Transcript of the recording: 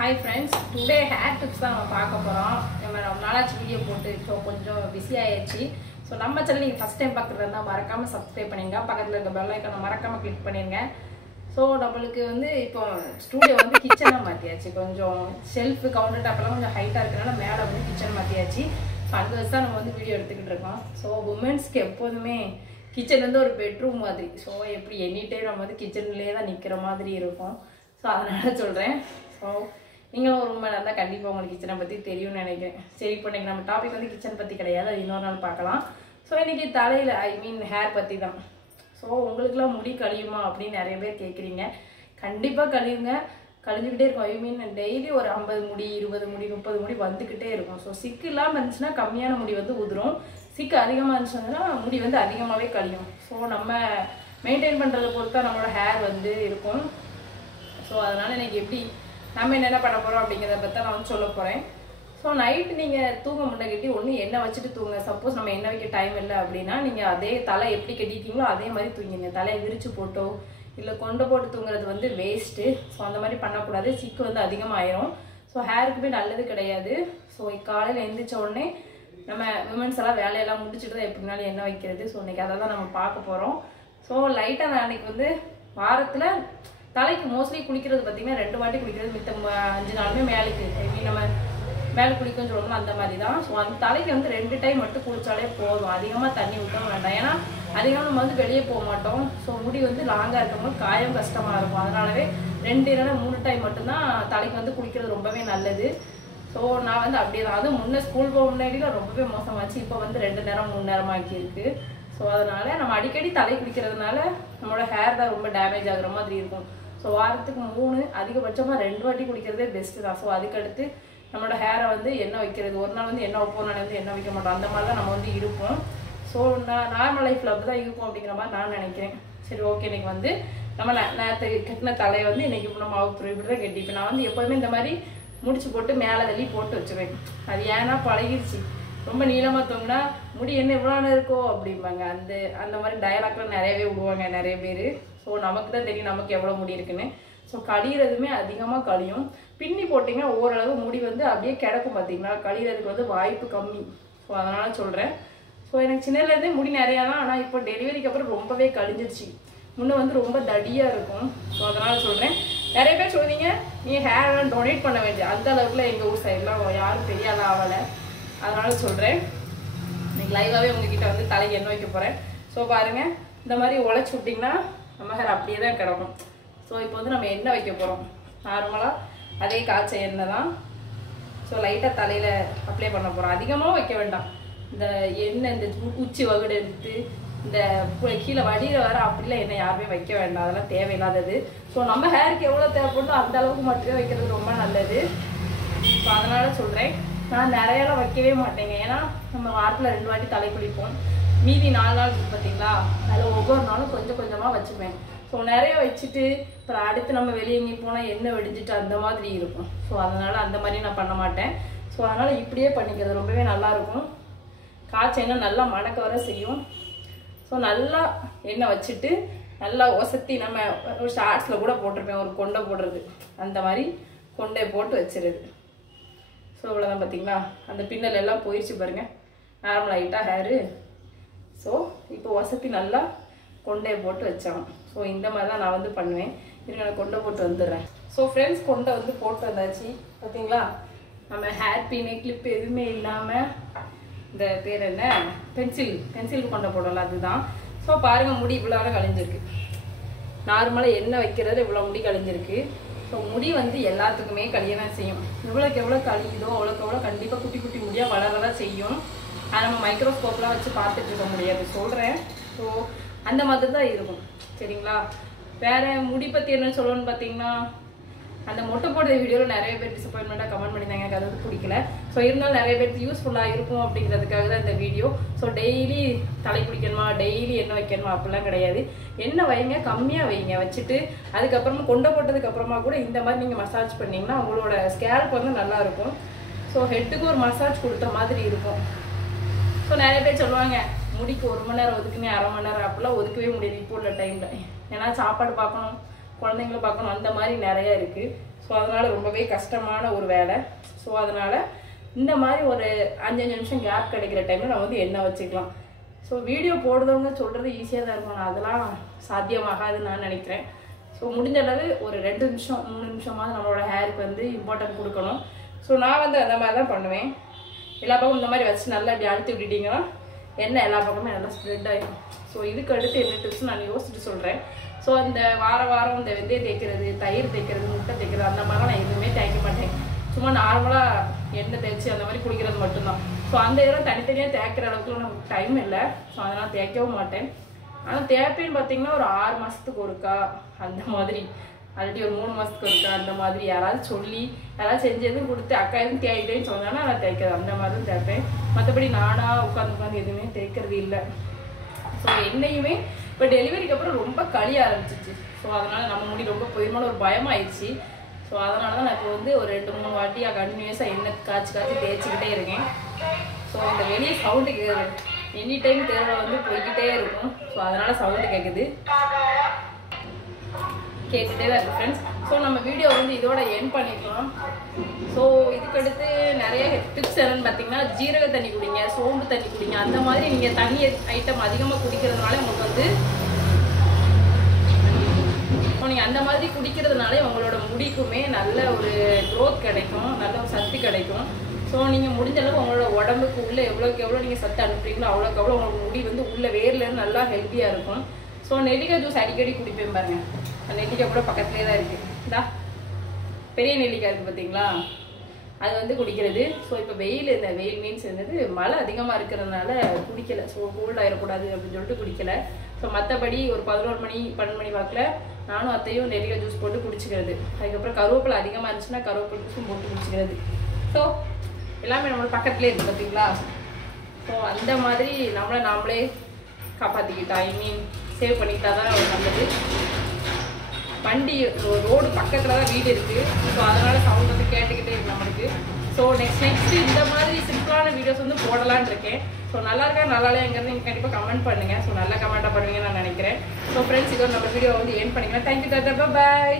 Hi friends, today hair tips தான் நம்ம பார்க்க போறோம். நம்ம ரொம்ப நாளாச்சு வீடியோ போட்டு கொஞ்சம் பிஸி ஆயிடுச்சு. சோ நம்ம சேனல் நீங்க ஃபர்ஸ்ட் டைம் பார்க்கறதா இருந்தா மறக்காம Subscribe பண்ணுங்க. பக்கத்துல இருக்க பெல் ஐகானை மறக்காம கிளிக் பண்ணிருங்க. சோ நம்மளுக்கு வந்து இப்போ ஸ்டுடியோ வந்து கிச்சனா மாத்தியாச்சு. கொஞ்சம் ஷெல்ஃப் கவுண்டர் டாப் எல்லாம் கொஞ்சம் ஹைட்டா இருக்கனால மேல வந்து கிச்சன் மாத்தியாச்சு. சோ அந்த வச்சு நம்ம வந்து வீடியோ எடுத்துக்கிட்டு இருக்கோம். சோ வுமென்ஸ்க்கு எப்போதுமே கிச்சன் வந்து ஒரு பெட்ரூம் மாதிரி. சோ எப்படி எனி டைம் நம்ம வந்து கிச்சன்லயே தான் நிக்கிற மாதிரி இருக்கும். சோ அதனால சொல்றேன். சோ நீங்களும் ஒரு உண்மை இருந்தால் கண்டிப்பாக உங்களுக்கு கிச்சனை பற்றி தெரியும்னு நினைக்கிறேன். சரி இப்போ இன்னைக்கு நம்ம டாபிக் வந்து கிச்சன் பற்றி கிடையாது, அது இன்னொரு நாள் பார்க்கலாம். ஸோ இன்னைக்கு தலையில் ஹேர் பற்றி தான். ஸோ உங்களுக்குலாம் முடி கழியுமா அப்படின்னு நிறைய பேர் கேட்குறீங்க. கண்டிப்பாக கழியுங்க, கழிஞ்சுக்கிட்டே இருக்கும். டெய்லி ஒரு 50 முடி 20 முடி 30 முடி வந்துக்கிட்டே இருக்கும். ஸோ சிக்கு இல்லாமல் இருந்துச்சுன்னா கம்மியான முடி வந்து உதிரும், சிக்கு அதிகமாக இருந்துச்சுன்னா முடி வந்து அதிகமாகவே கழியும். ஸோ நம்ம மெயின்டைன் பண்ணுறதை பொறுத்தா நம்மளோட ஹேர் வந்து இருக்கும். ஸோ அதனால் இன்னைக்கு எப்படி நம்ம என்னென்ன பண்ண போகிறோம் அப்படிங்கிறத பற்றி நான் வந்து சொல்ல போகிறேன். ஸோ நைட்டு நீங்கள் தூங்க முன்னே ஒன்று எண்ணெய் வச்சுட்டு தூங்க. சப்போஸ் நம்ம எண்ணெய் வைக்க டைம் இல்லை அப்படின்னா நீங்கள் அதே தலை எப்படி கட்டிட்டீங்களோ அதே மாதிரி தூங்கிங்க. தலையை விரிச்சு போட்டோ இல்லை கொண்டு போட்டு தூங்குறது வந்து வேஸ்ட்டு. ஸோ அந்த மாதிரி பண்ணக்கூடாது, சிக்கு வந்து அதிகமாகிடும். ஸோ ஹேருக்குமே நல்லது கிடையாது. ஸோ காலையில் எழுந்திரிச்ச உடனே நம்ம விமன்ஸ் எல்லாம் வேலையெல்லாம் முடிச்சுட்டு தான் எப்படினாலும் எண்ணெய் வைக்கிறது. ஸோ இன்றைக்கி அதை தான் நம்ம பார்க்க போகிறோம். ஸோ லைட்டாக நான் அன்றைக்கி வந்து வாரத்தில் தலைக்கு மோஸ்ட்லி குளிக்கிறது பார்த்தீங்கன்னா 2 வாட்டி குளிக்கிறது, மித்த 5 நாளுமே மேலுக்கு நம்ம மேலே குளிக்கும்னு சொல்லணும், அந்த மாதிரி தான். ஸோ அந்த தலைக்கு வந்து 2 டைம் மட்டும் குளிச்சாலே போதும், அதிகமாக தண்ணி ஊற்ற வேண்டாம். ஏன்னா அதிகமாக நம்ம வந்து வெளியே போக மாட்டோம். ஸோ முடி வந்து லாங்காக இருக்கவங்க காயம் கஷ்டமாக இருக்கும். அதனாலவே 2 இல்லைன்னா 3 டைம் மட்டும்தான் தலைக்கு வந்து குளிக்கிறது ரொம்பவே நல்லது. ஸோ நான் வந்து அப்படியே தான், அதுவும் முன்னே ஸ்கூல் போக முன்னாடிலாம் ரொம்பவே மோசமாச்சு. இப்போ வந்து 2 நேரம் 3 நேரம் ஆக்கியிருக்கு. ஸோ அதனால நம்ம அடிக்கடி தலை குளிக்கிறதுனால நம்மளோட ஹேர் தான் ரொம்ப டேமேஜ் ஆகுற மாதிரி இருக்கும். ஸோ வாரத்துக்கு 3 அதிகபட்சமாக 2 வாட்டி குளிக்கிறதே பெஸ்ட்டு தான். ஸோ அதுக்கடுத்து நம்மளோட ஹேரை வந்து எண்ணெய் வைக்கிறது, ஒரு நாள் வந்து எண்ணெய் வைப்போம், நான் வந்து எண்ணெய் வைக்க மாட்டோம், அந்த மாதிரி தான் நம்ம வந்து இருப்போம். ஸோ நான் நார்மல் லைஃப்பில் அப்படி தான் இருக்கும் அப்படிங்கிற மாதிரி நான் நினைக்கிறேன். சரி ஓகே, இன்னைக்கு வந்து நம்ம நேரத்தை கட்டின தலையை வந்து இன்னைக்கு நம்ம அவுத்துருவோம். இப்படி தான் கட்டிப்பேன். நான் வந்து எப்போதுமே இந்த மாதிரி முடிச்சு போட்டு மேலே தள்ளி போட்டு வச்சுருவேன். அது ஏன்னா பழகிருச்சு. ரொம்ப நீளமாக தூங்கினா முடி என்ன இவ்வளோ இருக்கோ அப்படிம்பாங்க. அந்த மாதிரி டயலாக்லாம் நிறையவே விடுவாங்க நிறைய பேர். ஸோ நமக்கு தான் தெரியும் நமக்கு எவ்வளோ முடி இருக்குன்னு. ஸோ கழியறதுமே அதிகமாக கழியும். பின்னி போட்டிங்கன்னா ஓரளவு முடி வந்து அப்படியே கிடக்கும். பார்த்தீங்களா, கழியறதுக்கு வந்து வாய்ப்பு கம்மி. ஸோ அதனால் சொல்கிறேன். ஸோ எனக்கு சின்னதுலேருந்தே முடி நிறையா தான், ஆனால் இப்போ டெலிவரிக்கு அப்புறம் ரொம்பவே கழிஞ்சிருச்சு. முன்னே வந்து ரொம்ப தடியாக இருக்கும். ஸோ அதனால் சொல்கிறேன். நிறைய பேர் சொல்றீங்க நீங்கள் ஹேர்லாம் டொனேட் பண்ண வேண்டிய அந்த அளவுக்குலாம் எங்கள் ஊர் சைட்லாம் யாரும் பெரிய ஆளாக ஆகலை. அதனால சொல்கிறேன். இன்னைக்கு லைவாகவே உங்ககிட்ட வந்து தலைக்கு எண்ணெய் வைக்க போகிறேன். ஸோ பாருங்கள், இந்த மாதிரி உழைச்சி விட்டிங்கன்னா நம்ம ஹேர் அப்படியே தான் கிடக்கும். ஸோ இப்போ வந்து நம்ம எண்ணெய் வைக்க போகிறோம். நார்மலாக அதே காய்ச்ச எண்ணெய் தான். ஸோ லைட்டாக தலையில் அப்ளை பண்ண போகிறோம். அதிகமாக வைக்க வேண்டாம். இந்த எண்ணெய் இந்த உச்சி வகுடு எடுத்து இந்த கீழே வடியில் வர அப்படிலாம் எண்ணெய் யாருமே வைக்க வேண்டாம், அதெல்லாம் தேவையில்லாதது. ஸோ நம்ம ஹேருக்கு எவ்வளோ தேவைப்படுதோ அந்த அளவுக்கு மட்டுமே வைக்கிறது ரொம்ப நல்லது. ஸோ அதனால் சொல்கிறேன். நான் நிறையாலாம் வைக்கவே மாட்டேங்க. ஏன்னா நம்ம வாரத்தில் 2 வாட்டி தலை குளிப்போம். மீதி 4 நாள் இருக்குது பார்த்தீங்களா, அதில் ஒவ்வொரு நாளும் கொஞ்சம் கொஞ்சமாக வச்சுப்பேன். ஸோ நிறைய வச்சுட்டு அப்புறம் அடுத்து நம்ம வெளியே எங்கேயும் போனால் எண்ணெய் வெடிஞ்சிட்டு அந்த மாதிரி இருக்கும். ஸோ அதனால் அந்த மாதிரி நான் பண்ண மாட்டேன். ஸோ அதனால் இப்படியே பண்ணிக்கிறது ரொம்பவே நல்லாயிருக்கும். காய்ச்ச எண்ணெய் நல்லா மணக்க வர செய்யும். ஸோ நல்லா எண்ணெய் வச்சுட்டு நல்லா ஒசத்தி நம்ம ஒரு ஷார்ட்ஸில் கூட போட்டிருப்பேன், ஒரு கொண்டை போடுறது, அந்த மாதிரி கொண்டை போட்டு வச்சிருது. ஸோ இவ்வளோதான். பார்த்தீங்களா, அந்த பின்னல் எல்லாம் போயிடுச்சு பாருங்கள், நார்மல் ஆகிட்டா ஹேரு. ஸோ இப்போ வசதி நல்லா கொண்டையை போட்டு வச்சாங்க. ஸோ இந்த மாதிரி தான் நான் வந்து பண்ணுவேன். இருங்க, நான் கொண்டை போட்டு வந்துடுறேன். ஸோ ஃப்ரெண்ட்ஸ், கொண்டை வந்து போட்டு வந்தாச்சு. பார்த்தீங்களா, நம்ம ஹேர் பின்னு கிளிப் எதுவுமே இல்லாமல் இந்த பேர் என்ன பென்சில் கொண்டை போடலாம், அதுதான். ஸோ பாருங்கள், முடி இவ்வளோ கழிஞ்சிருக்கு. நார்மலாக எண்ணெய் வைக்கிறது இவ்வளோ முடி கழிஞ்சிருக்கு. ஸோ முடி வந்து எல்லாத்துக்குமே கழியதான் செய்யும். எவ்வளோக்கு எவ்வளோ கழியுதோ அவ்வளோக்கு எவ்வளோ கண்டிப்பாக குட்டி குட்டி முடியாக வளரதான் செய்யும். அதை நம்ம மைக்ரோஸ்கோப்லாம் வச்சு பார்த்துட்டு இருக்க முடியாது, சொல்கிறேன். ஸோ அந்த மாதிரி தான் இருக்கும், சரிங்களா. வேறு முடி பற்றி என்ன சொல்லணும்னு பார்த்தீங்கன்னா, அந்த மொட்டை போடுற வீடியோவில் நிறைய பேர் டிசப்பாயின்மெண்ட்டாக கமெண்ட் பண்ணியிருந்தாங்க, எனக்கு அது வந்து பிடிக்கல. ஸோ இருந்தாலும் நிறைய பேருக்கு யூஸ்ஃபுல்லாக இருக்கும் அப்படிங்கிறதுக்காக தான் இந்த வீடியோ. ஸோ டெய்லி தலை குளிக்கணுமா, டெய்லி எண்ணெய் வைக்கணுமா அப்படிலாம் கிடையாது. எண்ணெய் வைங்க, கம்மியாக வைங்க, வச்சுட்டு அதுக்கப்புறமா கொண்டை போட்டதுக்கப்புறமா கூட இந்த மாதிரி நீங்கள் மசாஜ் பண்ணிங்கன்னா உங்களோட ஸ்கேல்ப் வந்து நல்லாயிருக்கும். ஸோ ஹெட்டுக்கு ஒரு மசாஜ் கொடுத்த மாதிரி இருக்கும். ஸோ நிறைய பேர் சொல்லுவாங்க முடிக்கு 1 மணி நேரம் ஒதுக்குனே 1/2 மணி நேரம் அப்படிலாம் ஒதுக்கவே முடியாது இப்போ உள்ள டைமில். ஏன்னா சாப்பாடு பார்க்கணும், குழந்தைங்களை பார்க்கணும், அந்த மாதிரி நிறைய இருக்குது. ஸோ அதனால் ரொம்பவே கஷ்டமான ஒரு வேலை. ஸோ அதனால் இந்த மாதிரி ஒரு 5-5 நிமிஷம் கேப் கிடைக்கிற டைமில் நான் வந்து எண்ணெய் வச்சுக்கலாம். ஸோ வீடியோ போடுறவங்க சொல்கிறது ஈஸியாக தான் இருக்கும், நான் அதெல்லாம் சாத்தியமாகாதுன்னு நான் நினைக்கிறேன். ஸோ முடிஞ்ச அளவு ஒரு 2 நிமிஷம் 3 நிமிஷமாவது நம்மளோட ஹேருக்கு வந்து இம்பார்ட்டன்ட் கொடுக்கணும். ஸோ நான் வந்து அந்த மாதிரி தான் பண்ணுவேன். எல்லா பக்கமும் இந்த மாதிரி வச்சு நல்லா அப்படி அழுத்தி விட்டுட்டிங்கன்னா எண்ணெய் எல்லா பக்கமும் நல்லா ஸ்ப்ரெட் ஆகிடும். ஸோ இதுக்கு அடுத்து என்ன டிப்ஸ் நான் யோசிச்சுட்டு சொல்கிறேன். ஸோ இந்த வாரம் இந்த வெந்தயம் தேய்க்கிறது, தயிர் தேய்க்கிறது, முட்டை தேய்க்கிறது அந்த மாதிரிலாம் நான் எதுவுமே தேய்க்க மாட்டேன். சும்மா நார்மலாக எண்ணெய் தேய்ச்சி அந்த மாதிரி குடிக்கிறது மட்டும்தான். ஸோ அந்த இதெல்லாம் தனித்தனியாக தேய்க்கிற அளவுக்கு நமக்கு டைம் இல்லை. ஸோ அதனால் தேய்க்கவும் மாட்டேன். ஆனால் தேய்ப்பேன்னு பார்த்தீங்கன்னா ஒரு 6 மாதத்துக்கு ஒருக்கா அந்த மாதிரி, ஆல்ரெடி ஒரு 3 மாதத்துக்கு ஒருக்கா அந்த மாதிரி யாராவது சொல்லி யாராவது செஞ்சதும் கொடுத்து அக்கா எதுவும் தேய்க்கிட்டேன்னு சொன்னாங்கன்னா நான் தேய்க்கிறது அந்த மாதிரி தான் தேய்ப்பேன். மற்றபடி நானாக உட்காந்து எதுவுமே தேய்க்கிறது இல்லை. ஸோ என்னையுமே இப்போ டெலிவரிக்கு அப்புறம் ரொம்ப கழிய ஆரம்பிச்சிச்சு. ஸோ அதனால் நம்ம முடி ரொம்ப போயிருமான ஒரு பயமாயிடுச்சு. ஸோ அதனால தான் நான் இப்போ வந்து ஒரு 2-3 வாட்டியாக கண்டினியூஸாக எண்ணெய் காய்ச்சி தேய்ச்சிக்கிட்டே இருக்கேன். ஸோ இந்த வெளியே சவுண்டு கேட்குது, எனி டைம் தேவை வந்து போய்கிட்டே இருக்கும். ஸோ அதனால் சவுண்டு கேட்குது, கேட்டுகிட்டே தான் இருக்குது ஃப்ரெண்ட்ஸ். ஸோ நம்ம வீடியோ வந்து இதோட எண்ட் பண்ணிக்கலாம். ஸோ இதுக்கடுத்து நிறைய டிப்ஸ் என்னன்னு பார்த்தீங்கன்னா, ஜீரக தண்ணி குடிங்க, சோம்பு தண்ணி குடிங்க. அந்த மாதிரி நீங்கள் தண்ணி ஐட்டம் அதிகமாக குடிக்கிறதுனால உங்களுக்கு வந்து நீங்கள் அந்த மாதிரி குடிக்கிறதுனால உங்களோட முடிக்குமே நல்ல ஒரு க்ரோத் கிடைக்கும், நல்ல ஒரு சத்து கிடைக்கும். ஸோ நீங்கள் முடிஞ்ச அளவு உங்களோட உடம்புக்கு உள்ளே எவ்வளோக்கு எவ்வளோ நீங்கள் சத்து அனுப்புறீங்களோ அவ்வளோக்கு எவ்வளோ உங்களுக்கு முடி வந்து உள்ளே வேர்லேருந்து நல்லா ஹெல்த்தியாக இருக்கும். ஸோ நெல்லிக்காய் ஜூஸ் அடிக்கடி குடிப்பேன் பாருங்கள். நெல்லிக்காய் கூட பக்கத்துலேயே தான் இருக்குது. இந்தா பெரிய நெல்லிக்காய் இருக்குது பார்த்தீங்களா, அது வந்து குடிக்கிறது. ஸோ இப்போ இந்த வெயில் மீன்ஸ் இருந்தது மழை அதிகமாக இருக்கிறதுனால குடிக்கலை. ஸோ கோல்ட் ஆகிடக்கூடாது அப்படின்னு சொல்லிட்டு குடிக்கலை. ஸோ மற்றபடி ஒரு 11 மணி 12 மணி வாக்கில் நானும் அத்தையும் நெல்லிக்காய் ஜூஸ் போட்டு குடிச்சிக்கிறது. அதுக்கப்புறம் கருவேப்பிலை அதிகமாக இருந்துச்சுன்னா கருவேப்பிலை ஜூஸும் போட்டு குடிச்சிக்கிறது. ஸோ எல்லாமே நம்மளோட பக்கத்துலேயே இருக்குது பார்த்தீங்களா. ஸோ அந்த மாதிரி நாமளே காப்பாற்றிக்கிட்டா, ஐ மீன் சேவ் பண்ணிக்கிட்டா தான் நல்லது. வண்டி ரோடு பக்கத்தில் தான் வீடு இருக்குது. ஸோ அதனால் சவுண்ட் வந்து கேட்டுக்கிட்டே இருக்கு நம்மளுக்கு. ஸோ நெக்ஸ்ட் இந்த மாதிரி சிம்பிளான வீடியோஸ் வந்து போடலான்னு இருக்கேன். ஸோ நல்லா இருக்கா நல்லா இல்லைங்கிறது நீங்கள் கண்டிப்பாக கமெண்ட் பண்ணுங்கள். ஸோ நல்லா கமெண்ட்டாக பண்ணுவீங்கன்னு நான் நினைக்கிறேன். ஸோ ஃப்ரெண்ட்ஸ் இதோட நம்ம வீடியோ வந்து எண்ட் பண்ணிக்கலாம். தேங்க்யூ டாடா, பாய்.